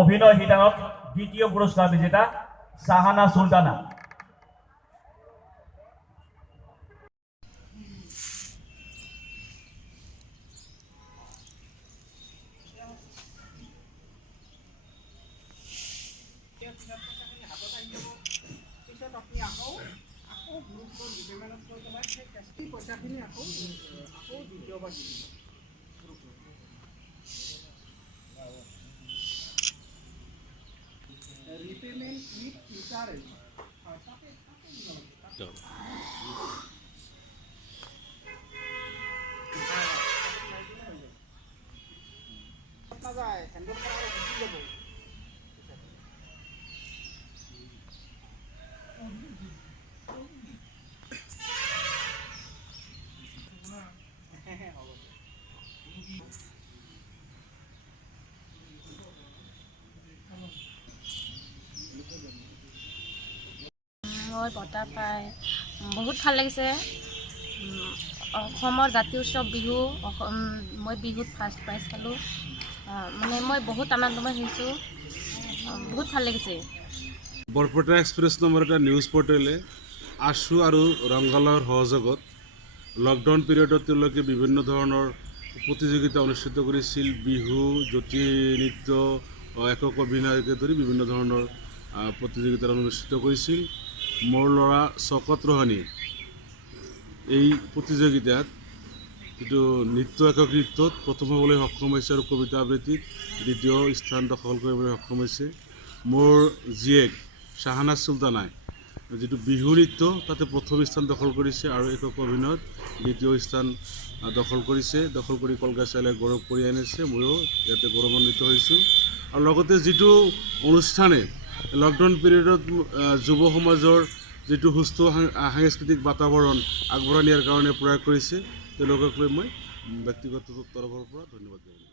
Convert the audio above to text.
অভিনয় শিতানত দ্বিতীয় পুরস্কার বিজেতা Shahana Sultana. repayment with interest. মই বঁটা পাই বহুত ভাল লাগিছে। অসমৰ জাতীয় উৎসৱ বিহু, মই বিহুত ফাৰ্ষ্ট প্ৰাইজ পালোঁ। মানে মই বহুত আনন্দময় হৈছোঁ, বহুত ভাল লাগিছে। বৰপেটা এক্সপ্ৰেছ নামৰ এটা নিউজ পৰ্টেলে আশু আৰু ৰংগালয়ৰ সহযোগত লকডাউন পিৰিয়ডত তেওঁলোকে বিভিন্ন ধৰণৰ প্ৰতিযোগিতা অনুষ্ঠিত কৰিছিল। বিহু, জ্যোতি নৃত্য, একক অভিনয়কে ধৰি বিভিন্ন ধৰণৰ প্ৰতিযোগিতা অনুষ্ঠিত কৰিছিল। মোৰ ল'ৰা শকত ৰোহানী এই প্ৰতিযোগিতাত যিটো নৃত্য একক নৃত্যত প্ৰথম হ'বলৈ সক্ষম হৈছে আৰু কবিতা আবৃত্তিত দ্বিতীয় স্থান দখল কৰিবলৈ সক্ষম হৈছে। মোৰ জীয়েক শাহানা সুলতানাই যিটো বিহু নৃত্য তাতে প্ৰথম স্থান দখল কৰিছে আৰু একক অভিনয়ত দ্বিতীয় স্থান দখল কৰিছে। দখল কৰি কলকাতালৈ গৌৰৱ কৰি আনিছে। ময়ো ইয়াতে গৌৰৱান্বিত হৈছোঁ। আৰু লগতে যিটো অনুষ্ঠানে লকডাউন পিৰিয়ডত যুৱ সমাজৰ যিটো সুস্থ সাংস্কৃতিক বাতাবৰণ আগবঢ়াই নিয়াৰ কাৰণে প্ৰয়াস কৰিছে, তেওঁলোকক লৈ মই ব্যক্তিগত তৰফৰ পৰা ধন্যবাদ জনাইছোঁ।